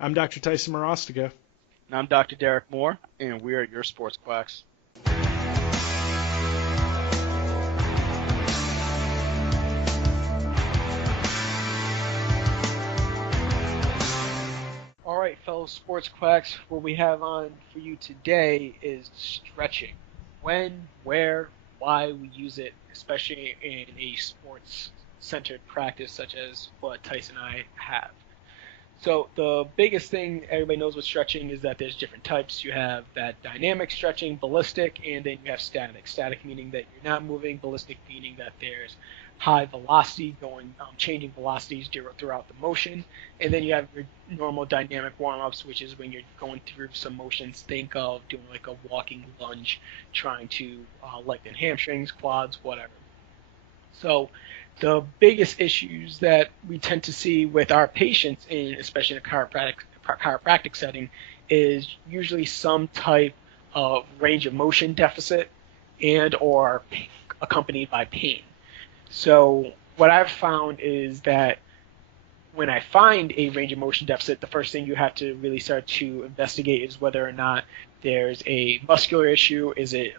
I'm Dr. Tyson Morostica. And I'm Dr. Derek Moore, and we are your sports quacks. All right, fellow sports quacks, what we have on for you today is stretching. When, where, why we use it, especially in a sports centered practice such as what Tyson and I have. So the biggest thing everybody knows with stretching is that there's different types. You have that dynamic stretching, ballistic, and then you have static. Static meaning that you're not moving, ballistic meaning that there's high velocity going, changing velocities throughout the motion, and then you have your normal dynamic warm-ups, which is when you're going through some motions. Think of doing like a walking lunge, trying to lengthen hamstrings, quads, whatever. So the biggest issues that we tend to see with our patients, especially in a chiropractic setting, is usually some type of range of motion deficit and or accompanied by pain. So what I've found is that when I find a range of motion deficit, the first thing you have to really start to investigate is whether or not there's a muscular issue, is it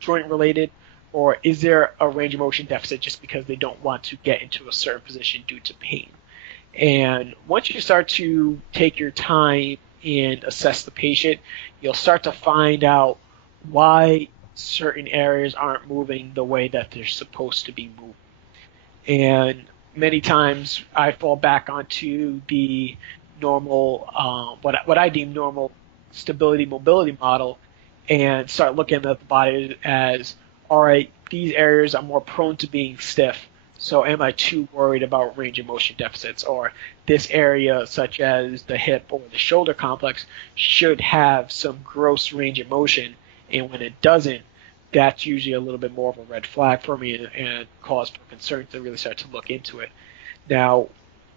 joint related, or is there a range of motion deficit just because they don't want to get into a certain position due to pain. And once you start to take your time and assess the patient, you'll start to find out why certain areas aren't moving the way that they're supposed to be moving. And many times I fall back onto the normal, what I deem normal stability mobility model, and start looking at the body as, all right, these areas are more prone to being stiff. So am I too worried about range of motion deficits? Or this area, such as the hip or the shoulder complex, should have some gross range of motion, and when it doesn't, that's usually a little bit more of a red flag for me and cause for concern to really start to look into it. Now,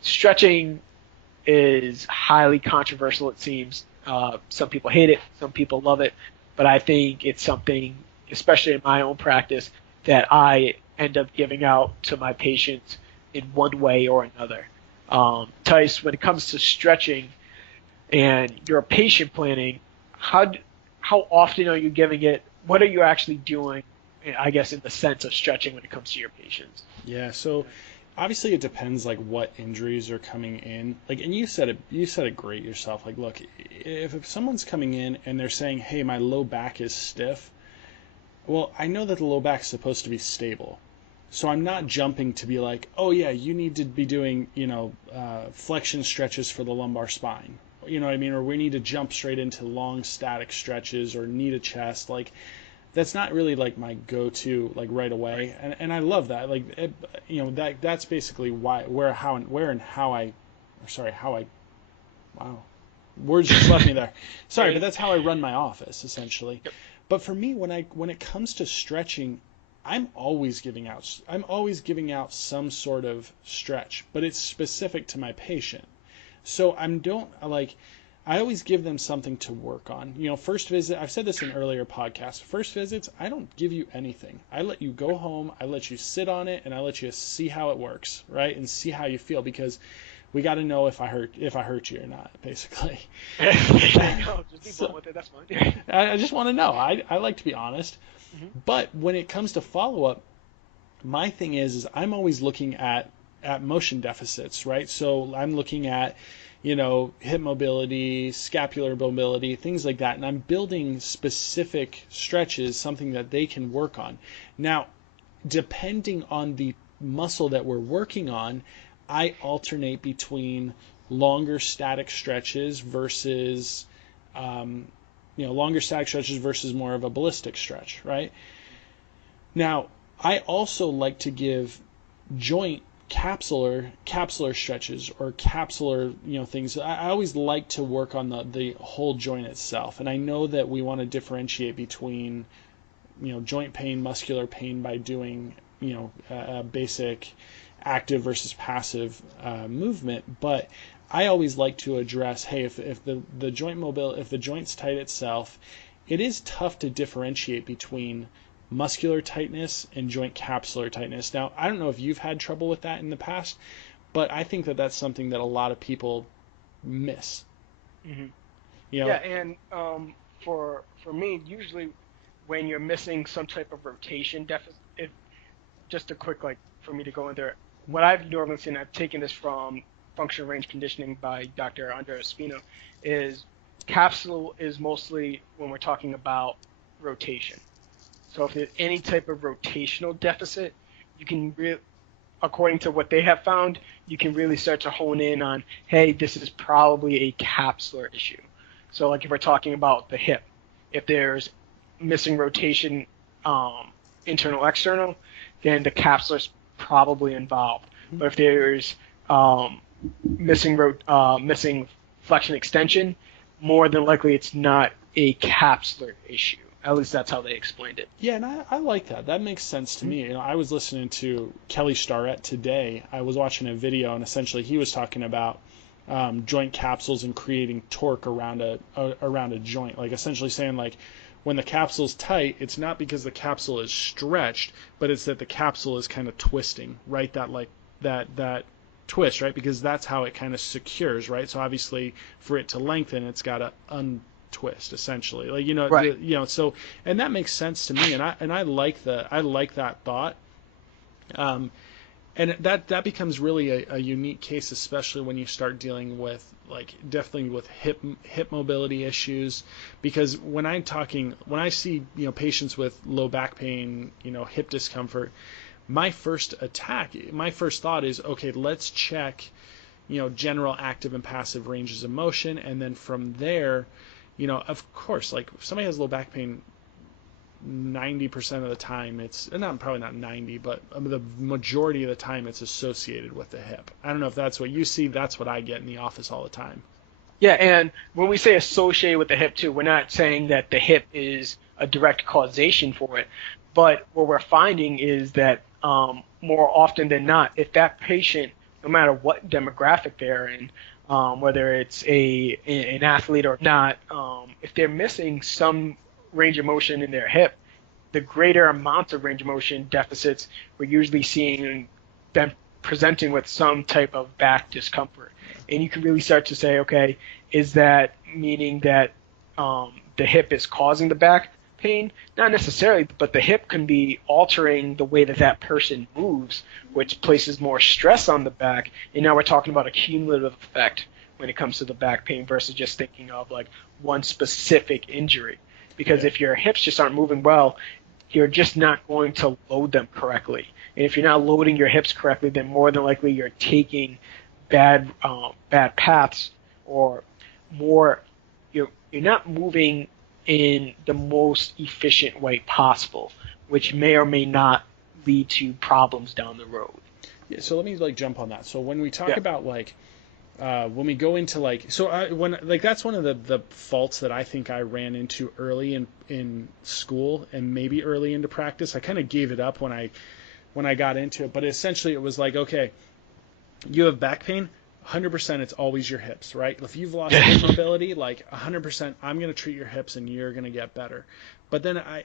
stretching is highly controversial, it seems. Some people hate it, some people love it, but I think it's something, especially in my own practice, that I end up giving out to my patients in one way or another. Tice, when it comes to stretching and your patient planning, how often are you giving it? What are you actually doing, I guess, in the sense of stretching when it comes to your patients? Yeah, so obviously it depends like what injuries are coming in. Like, and you said it great yourself. Like, look, if someone's coming in and they're saying, "Hey, my low back is stiff," well, I know that the low back is supposed to be stable. So I'm not jumping to be like, "Oh yeah, you need to be doing, flexion stretches for the lumbar spine." You know what I mean? Or we need to jump straight into long static stretches or knee to chest. Like, that's not really like my go-to like right away, and I love that. Like that's basically why where and how I, or sorry, how I, wow, words just left me there. Sorry, but that's how I run my office essentially. But for me, when it comes to stretching, I'm always giving out some sort of stretch, but it's specific to my patient. So I'm don't like I always give them something to work on. First visit, I've said this in earlier podcasts. First visits, I don't give you anything. I let you go home, I let you sit on it, and I let you see how it works, right? And see how you feel, because we got to know if I hurt you or not, basically. No, just be blunt So with it. That's fine. I just want to know. I like to be honest. Hmm. But when it comes to follow up, my thing is I'm always looking at motion deficits, right? So I'm looking at, hip mobility, scapular mobility, things like that, and I'm building specific stretches, something that they can work on. Now, depending on the muscle that we're working on, I alternate between longer static stretches versus more of a ballistic stretch, right? Now, I also like to give joint capsular stretches or capsular things. I always like to work on the whole joint itself, and I know that we want to differentiate between joint pain, muscular pain by doing a basic active versus passive movement. But I always like to address, hey, if the joint mobile if the joint's tight itself, it is tough to differentiate between muscular tightness and joint capsular tightness. Now, I don't know if you've had trouble with that in the past, but I think that that's something that a lot of people miss. Hmm. You know, Yeah, and for me, usually when you're missing some type of rotation deficit, if just a quick like for me to go in there, what I've normally seen, I've taken this from functional range conditioning by Dr. Andrea Espino, is capsule is mostly when we're talking about rotation. So if there's any type of rotational deficit, you can according to what they have found, you can really start to hone in on, hey, this is probably a capsular issue. So like if we're talking about the hip, if there's missing rotation, um, internal external, then the capsular's probably involved. But if there's missing flexion extension, more than likely it's not a capsular issue. At least that's how they explained it. yeah, and I like that. That makes sense to me. You know, I was listening to Kelly Starrett today. I was watching a video, and essentially he was talking about joint capsules and creating torque around a joint. Like essentially saying like when the capsule's tight, it's not because the capsule is stretched, but it's that the capsule is kind of twisting, right? That twist, right? Because that's how it kind of secures, right? So obviously for it to lengthen, it's got to untwist essentially. Like Right. so and that makes sense to me, and I like that thought. Um, and that becomes really a unique case, especially when you start dealing with like definitely with hip mobility issues, because when I see patients with low back pain, hip discomfort, my first thought is, okay, let's check general active and passive ranges of motion, and then from there, of course, like if somebody has low back pain, 90% of the time it's not, probably not 90, but the majority of the time it's associated with the hip. I don't know if that's what you see. That's what I get in the office all the time. Yeah, and when we say associated with the hip too, we're not saying that the hip is a direct causation for it, but what we're finding is that more often than not, if that patient, no matter what demographic they're in, whether it's an athlete or not, if they're missing some range of motion in their hip, the greater amount of range of motion deficits, we're usually seeing them presenting with some type of back discomfort. And you can really start to say, okay, is that meaning that the hip is causing the back pain? Not necessarily, but the hip can be altering the way that that person moves, which places more stress on the back. And now we're talking about a cumulative effect when it comes to the back pain versus just thinking of like one specific injury. Because if your hips just aren't moving well, you're just not going to load them correctly. And if you're not loading your hips correctly, then more than likely you're taking bad paths, or more you're not moving in the most efficient way possible, which may or may not lead to problems down the road. Yeah, so let me like jump on that. So when we talk Yeah. about like when we go into like when like that's one of the faults that I think I ran into early in school and maybe early into practice. I kind of gave it up when I got into it, but essentially it was like, okay, you have back pain, 100% it's always your hips, right? If you've lost hip mobility, like 100% I'm going to treat your hips and you're going to get better. But then I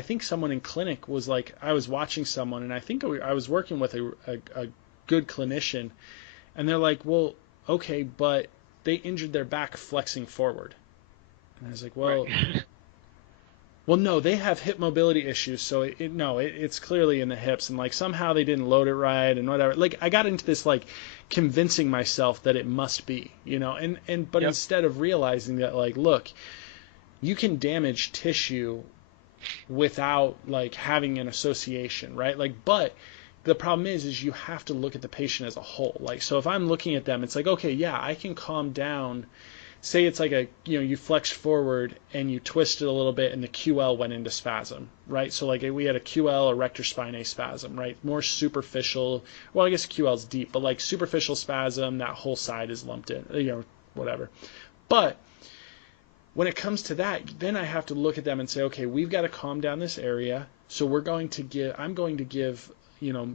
think someone in clinic was like, I was watching someone and I think I was working with a good clinician, and they're like, well, okay, but they injured their back flexing forward. And I was like, well, Right. well, no, they have hip mobility issues, so it's clearly in the hips, and like somehow they didn't load it right and whatever. Like I got into this like convincing myself that it must be, but Yep. instead of realizing that like, look, you can damage tissue without like having an association, right? Like, but the problem is you have to look at the patient as a whole. Like, so if I'm looking at them, it's like, okay, yeah, I can calm down. Say it's like you flexed forward and you twisted a little bit and the QL went into spasm, right? So like we had a QL, a rector spinae spasm, right? More superficial. Well, I guess QL is deep, but like superficial spasm, that whole side is lumped in, whatever. But when it comes to that, then I have to look at them and say, okay, we've got to calm down this area. So I'm going to give,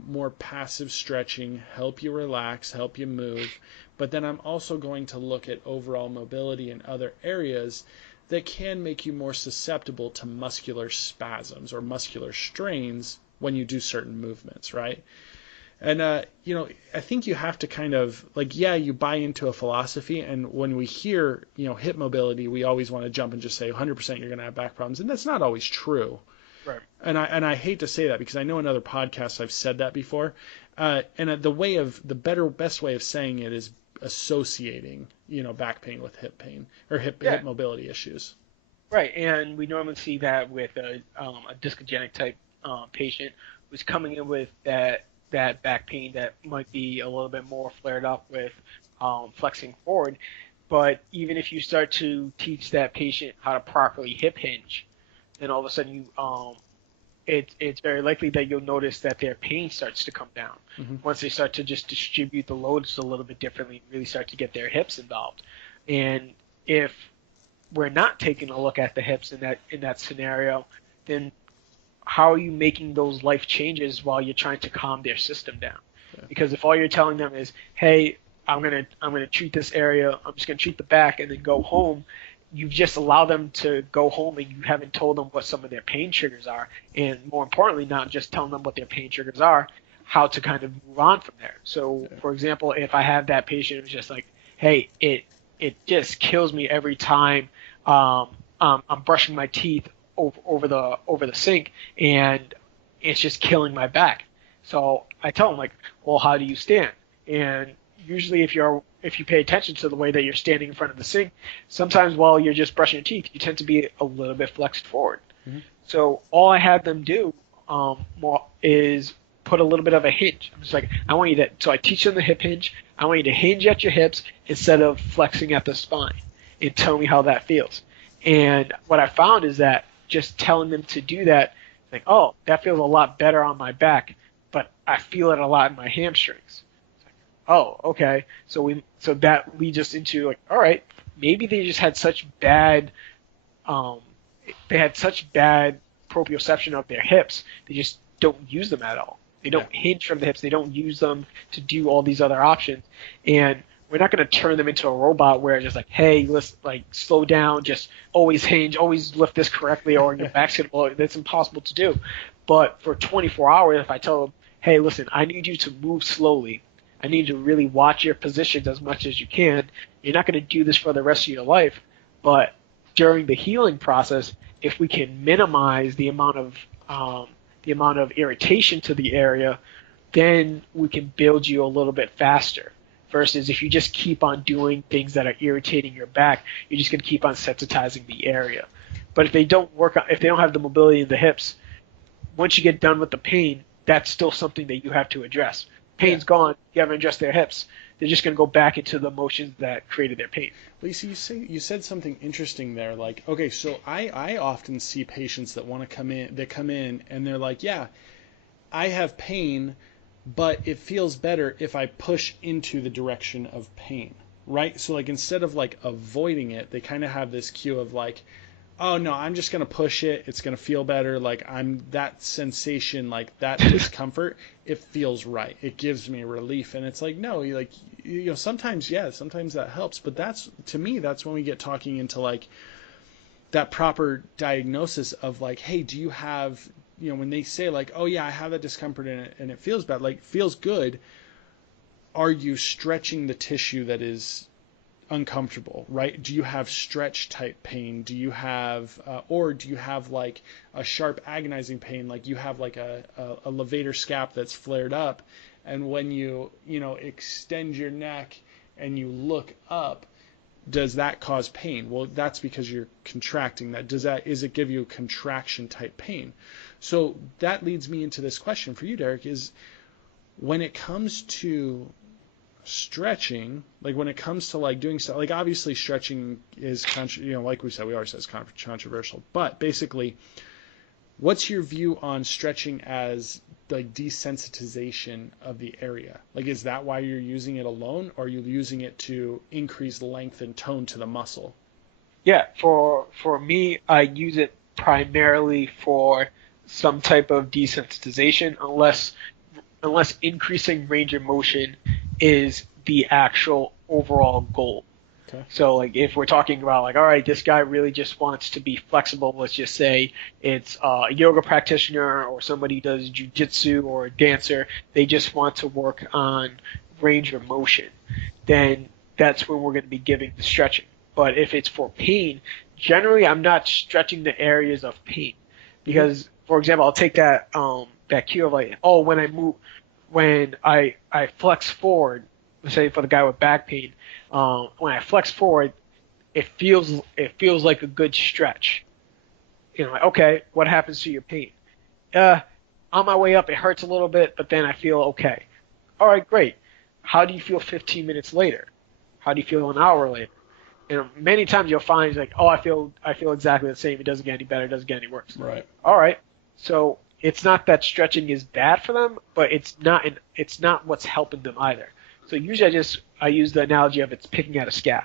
more passive stretching, help you relax, help you move. But then I'm also going to look at overall mobility in other areas that can make you more susceptible to muscular spasms or muscular strains when you do certain movements, right? And, I think you have to kind of, like, yeah, you buy into a philosophy. And when we hear, hip mobility, we always want to jump and just say 100% you're going to have back problems. And that's not always true. Right. And I hate to say that because I know in other podcasts I've said that before. And the best way of saying it is associating, back pain with hip pain or hip mobility issues. Right, and we normally see that with a discogenic type patient who's coming in with that back pain that might be a little bit more flared up with flexing forward. But even if you start to teach that patient how to properly hip hinge, then all of a sudden it's very likely that you'll notice that their pain starts to come down. Mm-hmm. Once they start to just distribute the loads a little bit differently, really start to get their hips involved. And if we're not taking a look at the hips in that scenario, then how are you making those life changes while you're trying to calm their system down? Yeah. Because if all you're telling them is, hey, I'm gonna treat this area, I'm just gonna treat the back and then go home, you've just allowed them to go home and you haven't told them what some of their pain triggers are, and more importantly, not just telling them what their pain triggers are, how to kind of move on from there. So, for example, if I have that patient who's just like, hey, it just kills me every time I'm brushing my teeth over the sink, and it's just killing my back. So I tell them, like, well, how do you stand? And usually if you pay attention to the way that you're standing in front of the sink, sometimes while you're just brushing your teeth, you tend to be a little bit flexed forward. Mm-hmm. So all I had them do is put a little bit of a hinge. I'm just like, so I teach them the hip hinge. I want you to hinge at your hips instead of flexing at the spine, and tell me how that feels. And what I found is that just telling them to do that, like, oh, that feels a lot better on my back, but I feel it a lot in my hamstrings. Oh, okay. So that leads us into, like, all right, maybe they just had such bad proprioception of their hips, they just don't use them at all. They don't hinge from the hips. They don't use them to do all these other options. And we're not going to turn them into a robot where it's just like, hey, let's slow down, just always hinge, always lift this correctly, or your back's going to blow. That's impossible to do. But for 24 hours, if I tell them, hey, listen, I need you to move slowly. I need you to really watch your positions as much as you can. You're not going to do this for the rest of your life, but during the healing process, if we can minimize the amount of irritation to the area, then we can build you a little bit faster. Versus if you just keep on doing things that are irritating your back, you're just going to keep on sensitizing the area. But if they don't have the mobility in the hips, once you get done with the pain, that's still something that you have to address. Pain's gone. You haven't addressed their hips. They're just going to go back into the motions that created their pain. Well, you said something interesting there. Like, okay, so I often see patients that want to come in and they're like, yeah, I have pain, but it feels better if I push into the direction of pain, right? So like instead of like avoiding it, they kind of have this cue of like, oh no, I'm just going to push it. It's going to feel better. Like that sensation, like that discomfort, it feels right. It gives me relief. And it's like, no, sometimes that helps. But to me, that's when we get talking into like that proper diagnosis of like, hey, do you have, when they say like, oh yeah, I have that discomfort in it and it feels bad, like feels good. Are you stretching the tissue that is uncomfortable, right? Do you have stretch type pain? Do you have, or do you have like a sharp agonizing pain? Like you have like a levator scap that's flared up. And when you extend your neck and you look up, does that cause pain? Well, that's because you're contracting that. Is it give you a contraction type pain? So that leads me into this question for you, Derek, is when it comes to stretching, like when it comes to like doing stuff, like obviously stretching is, like we said, we always say it's controversial, but basically, what's your view on stretching as like desensitization of the area? Like, is that why you're using it alone, or are you using it to increase length and tone to the muscle? Yeah, for me, I use it primarily for some type of desensitization, unless increasing range of motion is the actual overall goal. Okay. So like if we're talking about like, all right, this guy really just wants to be flexible. Let's just say it's a yoga practitioner or somebody who does jujitsu or a dancer. They just want to work on range of motion. Then that's when we're going to be giving the stretching. But if it's for pain, generally I'm not stretching the areas of pain because, for example, I'll take that cue of like, oh, when I flex forward, let's say for the guy with back pain, when I flex forward, it feels like a good stretch. You know, like, okay, what happens to your pain? On my way up, it hurts a little bit, but then I feel okay. All right, great. How do you feel 15 minutes later? How do you feel an hour later? You know, many times you'll find like, oh, I feel exactly the same. It doesn't get any better. It doesn't get any worse. Right. All right. So it's not that stretching is bad for them, but it's not what's helping them either. So usually I use the analogy of it's picking at a scab,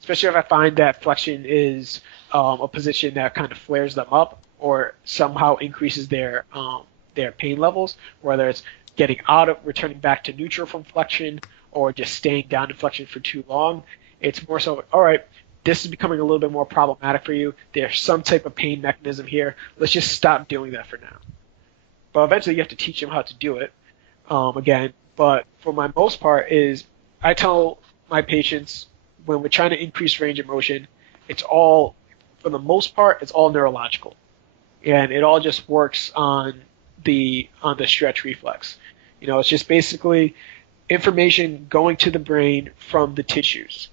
especially if I find that flexion is a position that kind of flares them up or somehow increases their pain levels, whether it's returning back to neutral from flexion or just staying down in flexion for too long. It's more so, all right, this is becoming a little bit more problematic for you. There's some type of pain mechanism here. Let's just stop doing that for now. But eventually you have to teach them how to do it again. But for my most part is I tell my patients when we're trying to increase range of motion, for the most part, it's all neurological. And it all just works on the stretch reflex. You know, it's just basically information going to the brain from the tissues.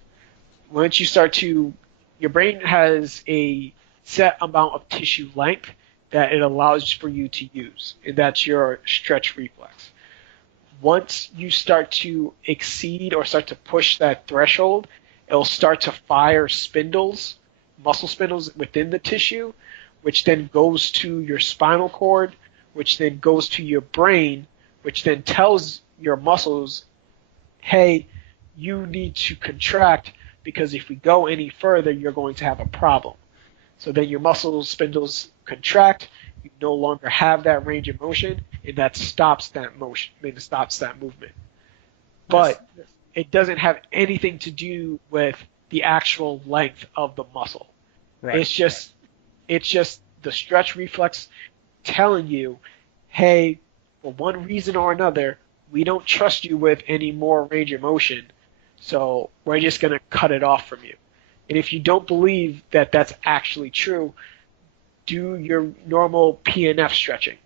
Once you your brain has a set amount of tissue length that it allows for you to use, and that's your stretch reflex. Once you start to exceed or start to push that threshold, it'll start to fire muscle spindles within the tissue, which then goes to your spinal cord, which then goes to your brain, which then tells your muscles, hey, you need to contract because if we go any further, you're going to have a problem. So then your muscle spindles contract, you no longer have that range of motion, and that stops that motion, it stops that movement. But it doesn't have anything to do with the actual length of the muscle. Right. It's just the stretch reflex telling you, hey, for one reason or another, we don't trust you with any more range of motion, so we're just going to cut it off from you. And if you don't believe that that's actually true, do your normal PNF stretching.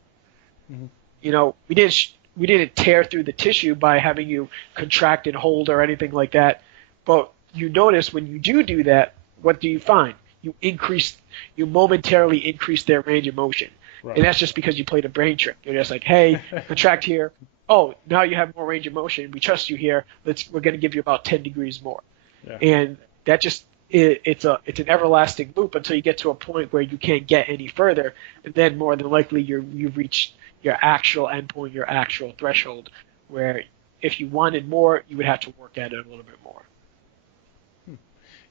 Mm-hmm. You know, we didn't tear through the tissue by having you contract and hold or anything like that. But you notice when you do that, what do you find? You momentarily increase their range of motion. Right. And that's just because you played a brain trick. You're just like, hey, contract here. Oh, now you have more range of motion. We trust you here. We're going to give you about 10 degrees more. Yeah. And that just it's an everlasting loop until you get to a point where you can't get any further, and then more than likely you've reached your actual endpoint, your actual threshold, where if you wanted more, you would have to work at it a little bit more.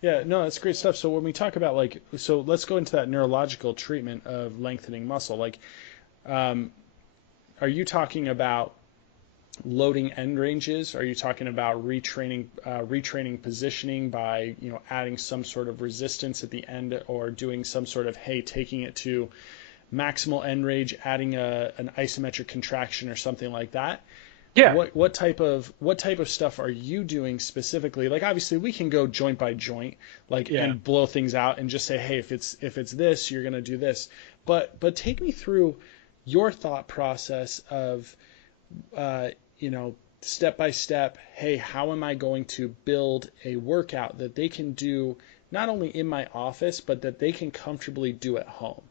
Yeah, no, that's great stuff. So when we talk about so let's go into that neurological treatment of lengthening muscle. Are you talking about loading end ranges? Are you talking about retraining positioning by, adding some sort of resistance at the end, or doing some sort of, taking it to maximal end range, adding an isometric contraction or something like that? Yeah. What type of stuff are you doing specifically? Like, obviously we can go joint by joint, and blow things out and just say, hey, if it's this, you're going to do this. But take me through your thought process of, step by step, hey, how am I going to build a workout that they can do not only in my office, but that they can comfortably do at home?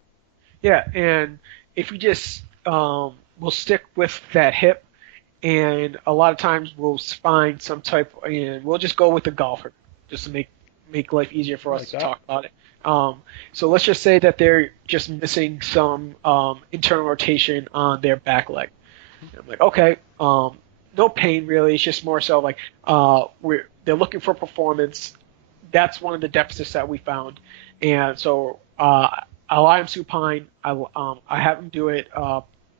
Yeah, and if we just we'll stick with that hip, and a lot of times we'll find some type, and we'll just go with the golfer just to make life easier for us to talk about it. So let's just say that they're just missing some internal rotation on their back leg. I'm like, okay, no pain really. It's just more so like they're looking for performance. That's one of the deficits that we found, and so I lie them supine. I have them do it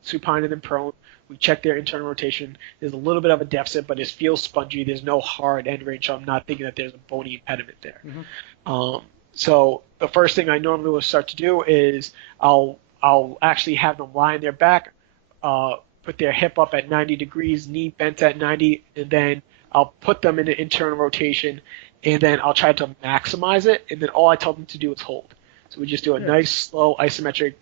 supine and then prone. We check their internal rotation. There's a little bit of a deficit, but it feels spongy. There's no hard end range, so I'm not thinking that there's a bony impediment there. So the first thing I normally will start to do is I'll actually have them lie on their back, put their hip up at 90 degrees, knee bent at 90, and then I'll put them in an internal rotation, and then I'll try to maximize it, and then all I tell them to do is hold. So we just do a nice, slow, isometric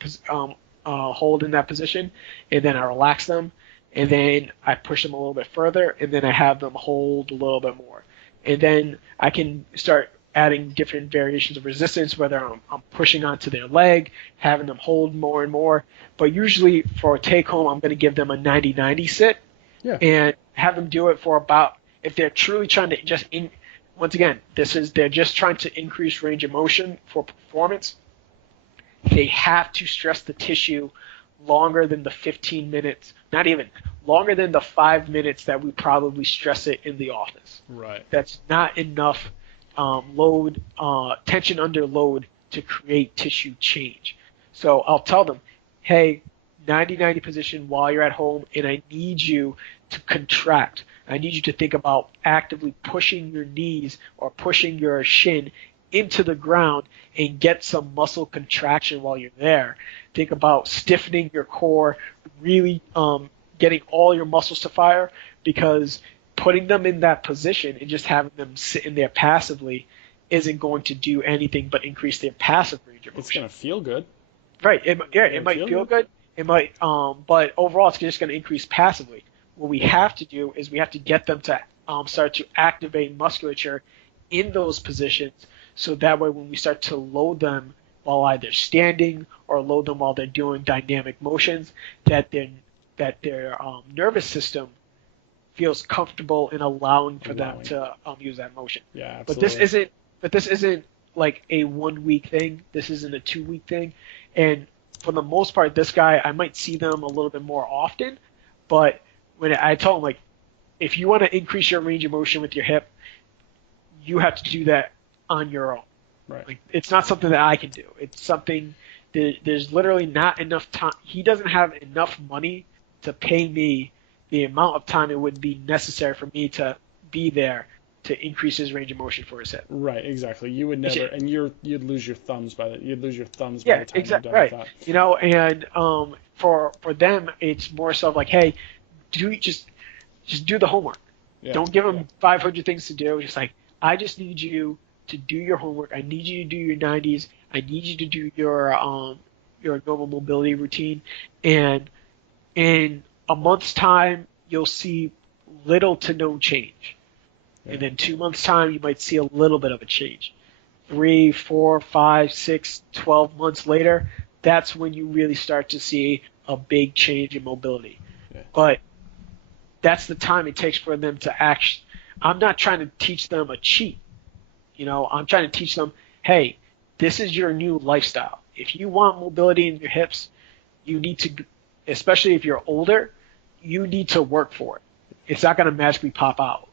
hold in that position, and then I relax them, and then I push them a little bit further, and then I have them hold a little bit more. And then I can start adding different variations of resistance, whether I'm pushing onto their leg, having them hold more and more. But usually for a take-home, I'm going to give them a 90-90 sit and have them do it for about, if they're truly trying to just, once again, they're just trying to increase range of motion for performance, they have to stress the tissue longer than the 15 minutes, not even, longer than the 5 minutes that we probably stress it in the office. Right. That's not enough tension under load to create tissue change. So I'll tell them, hey, 90-90 position while you're at home, and I need you to contract. I need you to think about actively pushing your knees or pushing your shin into the ground and get some muscle contraction while you're there. Think about stiffening your core, really getting all your muscles to fire, because putting them in that position and just having them sit in there passively isn't going to do anything but increase their passive range of motion. It's going to feel good. Right. It might feel good. It might, but overall it's just going to increase passively. What we have to do is we have to get them to start to activate musculature in those positions, so that way when we start to load them while either standing or load them while they're doing dynamic motions, that their nervous system feels comfortable in allowing them to use that motion. Yeah, absolutely. But this isn't like a 1 week thing. This isn't a 2 week thing. And for the most part, this guy, I might see them a little bit more often, but when I tell him, like, if you want to increase your range of motion with your hip, you have to do that on your own. Right. Like, it's not something that I can do. It's something there's literally not enough time. He doesn't have enough money to pay me the amount of time it would be necessary for me to be there to increase his range of motion for his hip. Right, exactly. You would never, and you'd lose your thumbs by the time you're done with that. You know, and for them, it's more so like, hey, just do the homework. Yeah. Don't give them 500 things to do. Just like, I just need you to do your homework. I need you to do your 90s. I need you to do your normal mobility routine, and in a month's time, you'll see little to no change. Yeah. And then 2 months' time, you might see a little bit of a change. 3, 4, 5, 6, 12 months later, that's when you really start to see a big change in mobility. Yeah. But that's the time it takes for them to act. I'm not trying to teach them a cheat. You know, I'm trying to teach them, hey, this is your new lifestyle. If you want mobility in your hips, you need to, especially if you're older, you need to work for it. It's not going to magically pop out.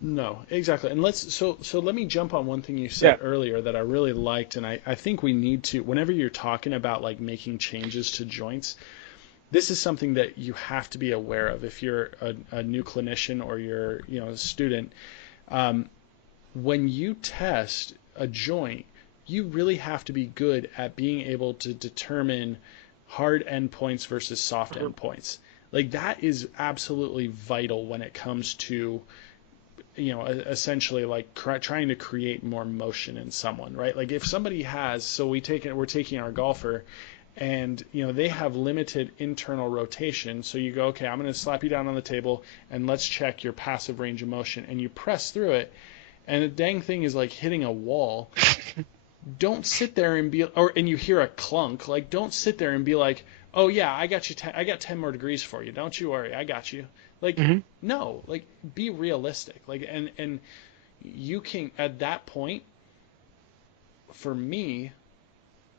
No, exactly. And so let me jump on one thing you said earlier that I really liked, and I think we need to, whenever you're talking about like making changes to joints, this is something that you have to be aware of if you're a new clinician or you're a student. When you test a joint, you really have to be good at being able to determine hard endpoints versus soft endpoints. Like, that is absolutely vital when it comes to, essentially like trying to create more motion in someone, right? Like, if somebody has, we're taking our golfer, and they have limited internal rotation, so you go, okay, I'm going to slap you down on the table and let's check your passive range of motion, and you press through it, and the dang thing is like hitting a wall. Don't sit there and and you hear a clunk. Like, don't sit there and be like, oh yeah, I got you. I got 10 more degrees for you. Don't you worry, I got you. Like, no, like, be realistic. Like, and you can, at that point, for me,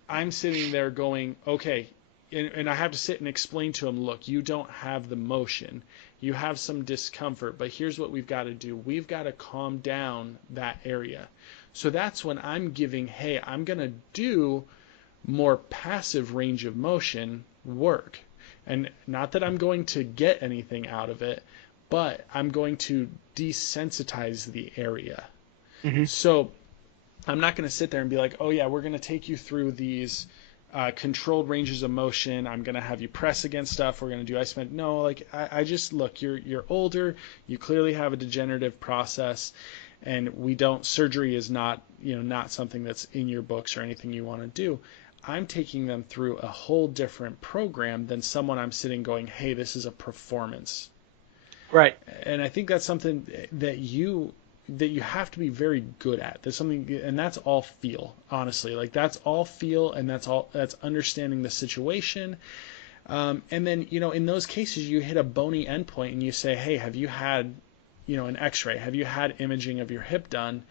I'm sitting there going, okay, and I have to sit and explain to him, look, you don't have the motion. You have some discomfort, but here's what we've got to do. We've got to calm down that area. So that's when I'm giving, hey, I'm going to do more passive range of motion work. And not that I'm going to get anything out of it, but I'm going to desensitize the area. Mm-hmm. So I'm not going to sit there and be like, oh yeah, we're going to take you through these controlled ranges of motion. I'm going to have you press against stuff. We're going to do isometric. No, like I just look. You're older. You clearly have a degenerative process, and surgery is not not something that's in your books or anything you want to do. I'm taking them through a whole different program than someone I'm sitting going, hey, this is a performance. Right. And I think that's something that you have to be very good at. There's something, and that's all feel, honestly. Like that's all feel, and that's understanding the situation. And then, in those cases, you hit a bony endpoint and you say, hey, have you had, an x-ray? Have you had imaging of your hip done?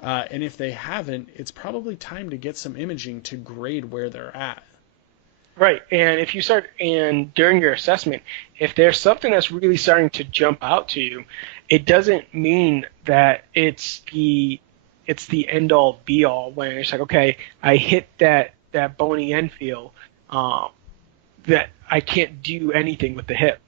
And if they haven't, it's probably time to get some imaging to grade where they're at. Right. And if you during your assessment, if there's something that's really starting to jump out to you, it doesn't mean that it's the end all be all when it's like, okay, I hit that bony end feel, that I can't do anything with the hip.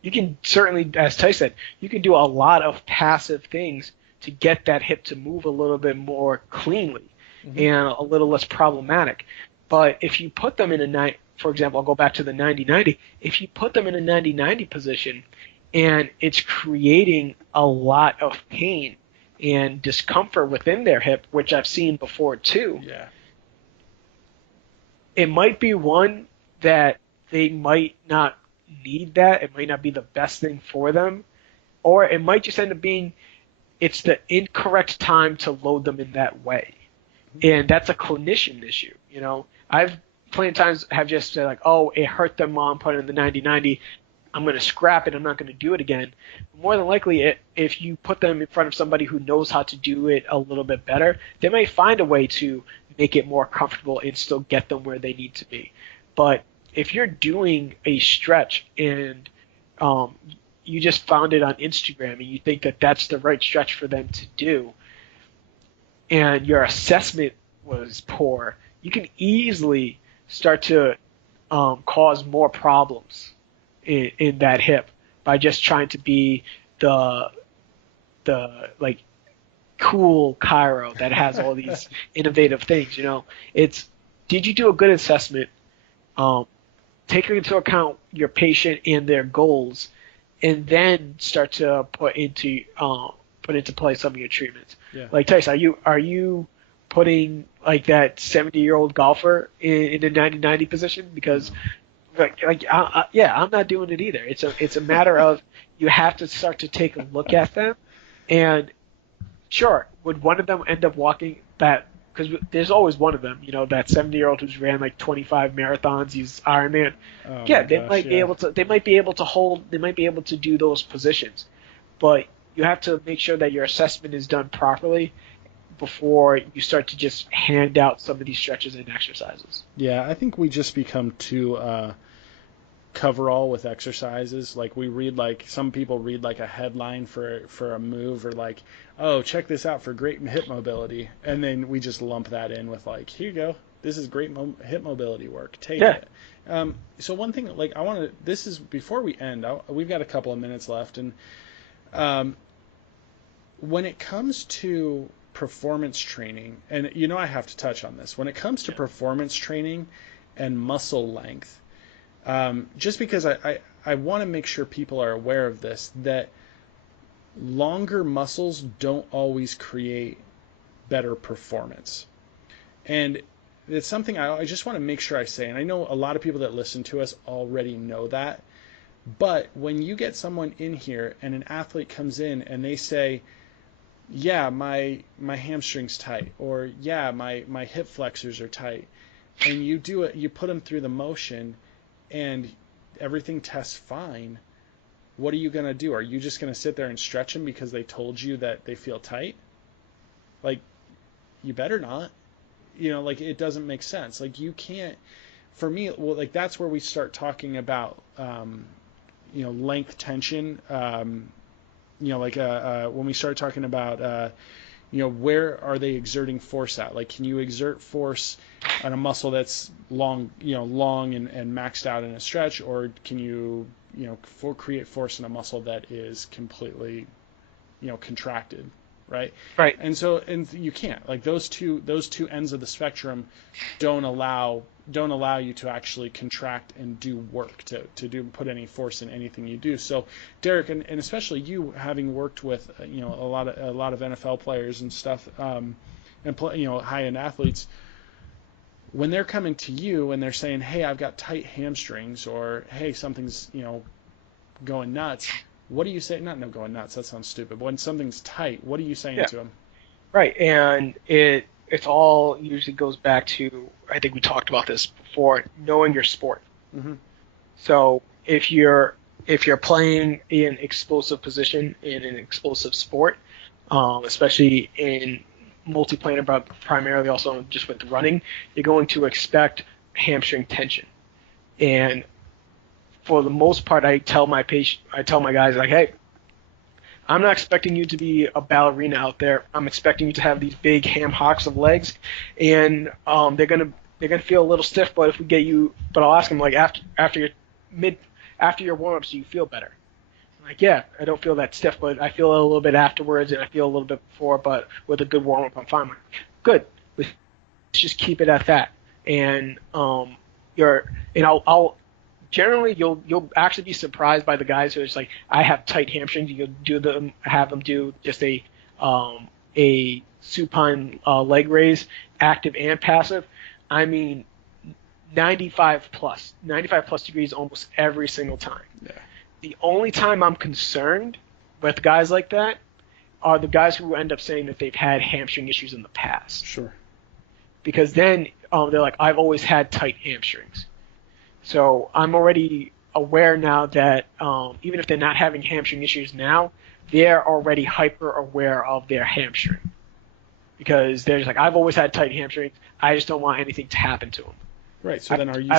You can certainly, as Ty said, you can do a lot of passive things to get that hip to move a little bit more cleanly and a little less problematic. But if you put them in for example, I'll go back to the 90-90. If you put them in a 90-90 position and it's creating a lot of pain and discomfort within their hip, which I've seen before too, yeah, it might be one that they might not need that. It might not be the best thing for them. Or it might just end up being it's the incorrect time to load them in that way. And that's a clinician issue. I've plenty of times have just said like, oh, it hurt them while I'm putting in the 90-90. I'm going to scrap it. I'm not going to do it again. More than likely, if you put them in front of somebody who knows how to do it a little bit better, they may find a way to make it more comfortable and still get them where they need to be. But if you're doing a stretch and you just found it on Instagram and you think that that's the right stretch for them to do, and your assessment was poor, you can easily start to cause more problems in that hip by just trying to be the like cool chiro that has all these innovative things. It's, did you do a good assessment? Taking into account your patient and their goals, and then start to put into play some of your treatments. Yeah. Like Tyson, are you putting like that 70-year-old golfer in a 90-90 position? Because I'm not doing it either. It's a matter of you have to start to take a look at them, and sure, would one of them end up walking that? Because there's always one of them, that 70-year-old who's ran like 25 marathons, he's Ironman. Oh yeah, they might be able to. They might be able to hold. They might be able to do those positions, but you have to make sure that your assessment is done properly before you start to just hand out some of these stretches and exercises. Yeah, I think we just become too coverall with exercises. Like we read, like some people read like a headline for a move, or like, oh, check this out for great hip mobility, and then we just lump that in with like, here you go, this is great hip mobility work, take it. So one thing, like this is before we end, we've got a couple of minutes left, and when it comes to performance training, and I have to touch on this, when it comes to performance training and muscle length, just because I want to make sure people are aware of this, that longer muscles don't always create better performance. And it's something I just want to make sure I say, and I know a lot of people that listen to us already know that, but when you get someone in here and an athlete comes in and they say, yeah, my hamstring's tight, or yeah, my hip flexors are tight, and you do it, you put them through the motion and everything tests fine, what are you going to do? Are you just going to sit there and stretch them because they told you that they feel tight? Like, you better not. Like, it doesn't make sense. Like, you can't, for me, well, like, that's where we start talking about, length tension, like when we start talking about, where are they exerting force at? Like, can you exert force on a muscle that's long and maxed out in a stretch, or can you, create force in a muscle that is completely, contracted, right? Right. And you can't, like, those two ends of the spectrum don't allow you to actually contract and do work, to put any force in anything you do. So Derek, and especially you, having worked with a lot of NFL players and stuff, and high end athletes, when they're coming to you and they're saying, hey, I've got tight hamstrings, or hey, something's going nuts, what do you say? Not no going nuts, that sounds stupid, but when something's tight, what are you saying to them? Right, and it's all usually goes back to, I think we talked about this before, knowing your sport. Mm-hmm. So if you're playing in explosive position in an explosive sport, especially in multiplanar, but primarily also just with running, you're going to expect hamstring tension. And for the most part, I tell my guys, like, hey, I'm not expecting you to be a ballerina out there. I'm expecting you to have these big ham hocks of legs, and they're gonna feel a little stiff. But I'll ask them, like, after your warm ups, do you feel better? I'm like, yeah, I don't feel that stiff, but I feel a little bit afterwards, and I feel a little bit before. But with a good warm up, I'm fine. I'm like, good. Let's just keep it at that. And I'll generally, you'll actually be surprised by the guys who are just like, I have tight hamstrings. You'll have them do just a supine leg raise, active and passive. I mean, 95 plus degrees almost every single time. Yeah. The only time I'm concerned with guys like that are the guys who end up saying that they've had hamstring issues in the past. Sure. Because then they're like, I've always had tight hamstrings. So I'm already aware now that even if they're not having hamstring issues now, they're already hyper aware of their hamstring. Because they're just like, I've always had tight hamstrings. I just don't want anything to happen to them. Right. So then are you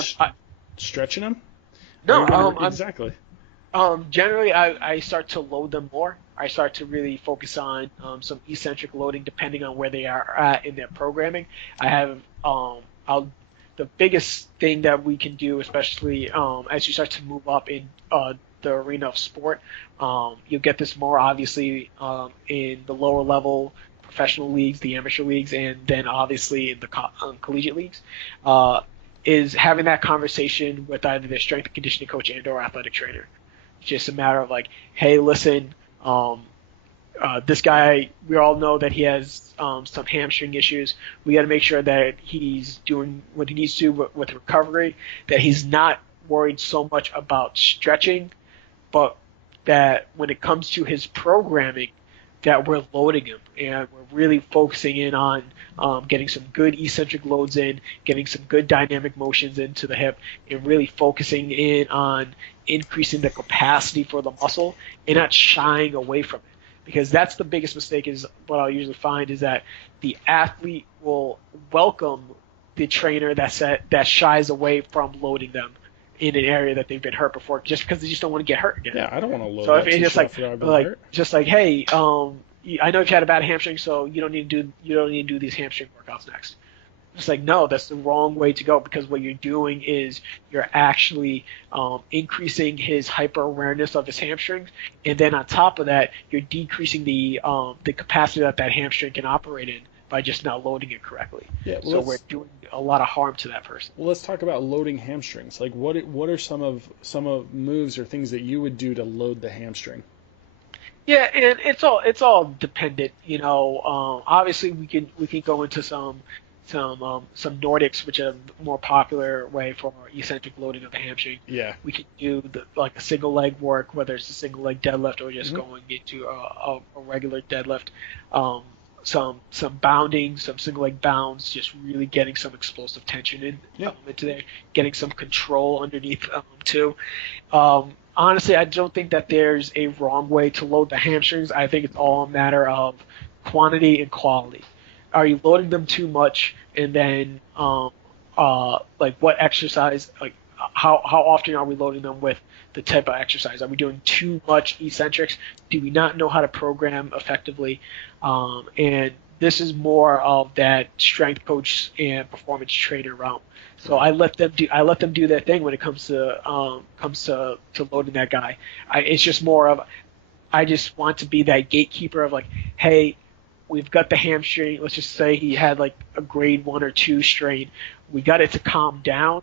stretching them? No. Exactly. Generally, I start to load them more. I start to really focus on some eccentric loading depending on where they are at in their programming. I have the biggest thing that we can do, especially as you start to move up in the arena of sport, you'll get this more obviously in the lower level professional leagues, the amateur leagues, and then obviously in the collegiate leagues, is having that conversation with either their strength and conditioning coach and or athletic trainer. It's just a matter of like, hey, listen, this guy, we all know that he has some hamstring issues. We got to make sure that he's doing what he needs to with recovery, that he's not worried so much about stretching, but that when it comes to his programming, that we're loading him and we're really focusing in on getting some good eccentric loads in, getting some good dynamic motions into the hip, and really focusing in on increasing the capacity for the muscle and not shying away from it. Because that's the biggest mistake, is what I'll usually find, is that the athlete will welcome the trainer that shies away from loading them in an area that they've been hurt before, just because they just don't want to get hurt again. Yeah, I don't want to load. So if it's just like, hey, I know you've had a bad hamstring, so you don't need to do these hamstring workouts next. It's like, no, that's the wrong way to go, because what you're doing is you're actually increasing his hyper awareness of his hamstrings, and then on top of that, you're decreasing the capacity that hamstring can operate in by just not loading it correctly. Yeah, so we're doing a lot of harm to that person. Well, let's talk about loading hamstrings. Like, what are some of moves or things that you would do to load the hamstring? Yeah, and it's all dependent. Obviously we can go into some Nordics, which are a more popular way for eccentric loading of the hamstring. Yeah. We could do a single leg work, whether it's a single leg deadlift or just going into a regular deadlift. Some bounding, some single leg bounds, just really getting some explosive tension into there, getting some control underneath too. Honestly, I don't think that there's a wrong way to load the hamstrings. I think it's all a matter of quantity and quality. Are you loading them too much? And then, like, what exercise? Like, how often are we loading them with the type of exercise? Are we doing too much eccentrics? Do we not know how to program effectively? And this is more of that strength coach and performance trainer realm. So I let them do their thing when it comes to loading that guy. It's just more of I just want to be that gatekeeper of like, hey, we've got the hamstring. Let's just say he had like a grade 1 or 2 strain. We got it to calm down,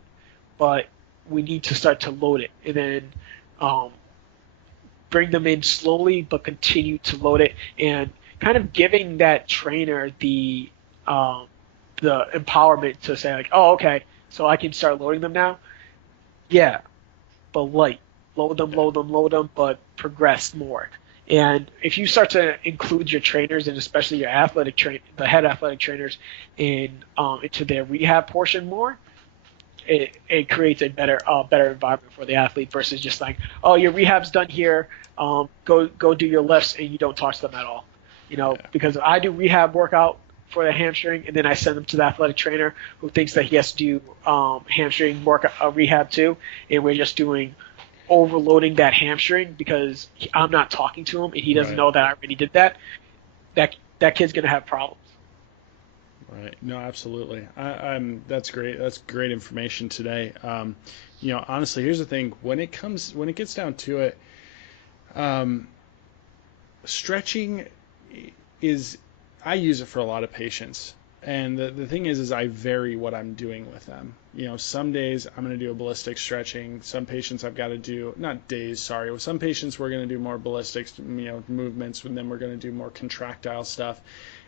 but we need to start to load it, and then bring them in slowly, but continue to load it, and kind of giving that trainer the empowerment to say like, oh, okay, so I can start loading them now. Yeah, but light, load them, but progress more. And if you start to include your trainers and especially your the head athletic trainers into their rehab portion more, it creates a better environment for the athlete versus just like, oh, your rehab's done here, go do your lifts, and you don't talk to them at all. Because I do rehab workout for the hamstring, and then I send them to the athletic trainer who thinks that he has to do hamstring rehab too, and we're just doing overloading that hamstring because I'm not talking to him and he doesn't know that I already did that. That kid's gonna have problems. Right. No, absolutely. That's great. That's great information today. Honestly, here's the thing. When it gets down to it, stretching I use it for a lot of patients. And the thing is I vary what I'm doing with them. Some days I'm going to do a ballistic stretching. Some patients I've got to do, not days, sorry. With some patients we're going to do more ballistics, movements, and then we're going to do more contractile stuff.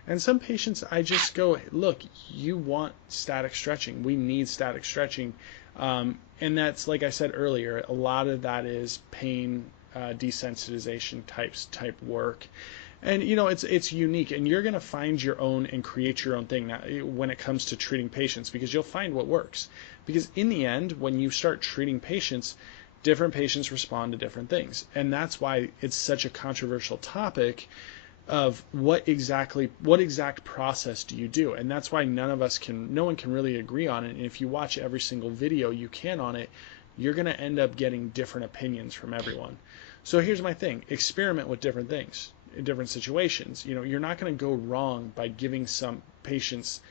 And some patients I just go, look, you want static stretching. We need static stretching. And that's, like I said earlier, a lot of that is pain desensitization type work. And it's unique, and you're going to find your own and create your own thing when it comes to treating patients, because you'll find what works. Because in the end, when you start treating patients, different patients respond to different things, and that's why it's such a controversial topic of what exact process do you do, and that's why no one can really agree on it. And if you watch every single video you can on it, you're going to end up getting different opinions from everyone. So here's my thing: experiment with different things in different situations. You're not going to go wrong by giving some patients.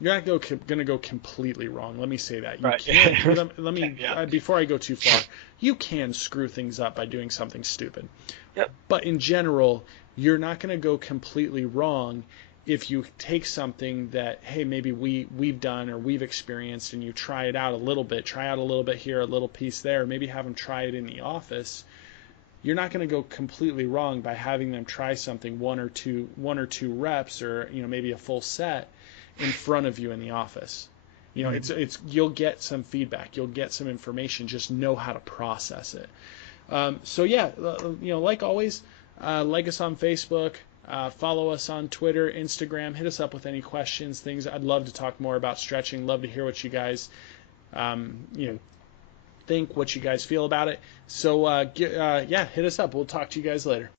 You're not going to go completely wrong. Let me say that. You can't. Let me before I go too far. You can screw things up by doing something stupid. Yep. But in general, you're not going to go completely wrong if you take something that, hey, maybe we've done or we've experienced, and you try it out a little bit here, a little piece there, maybe have them try it in the office. You're not going to go completely wrong by having them try something one or two reps, or maybe a full set in front of you in the office. It's you'll get some feedback, you'll get some information. Just know how to process it. Like always, like us on Facebook, follow us on Twitter, Instagram. Hit us up with any questions, things. I'd love to talk more about stretching. Love to hear what you guys think, what you guys feel about it. So hit us up. We'll talk to you guys later.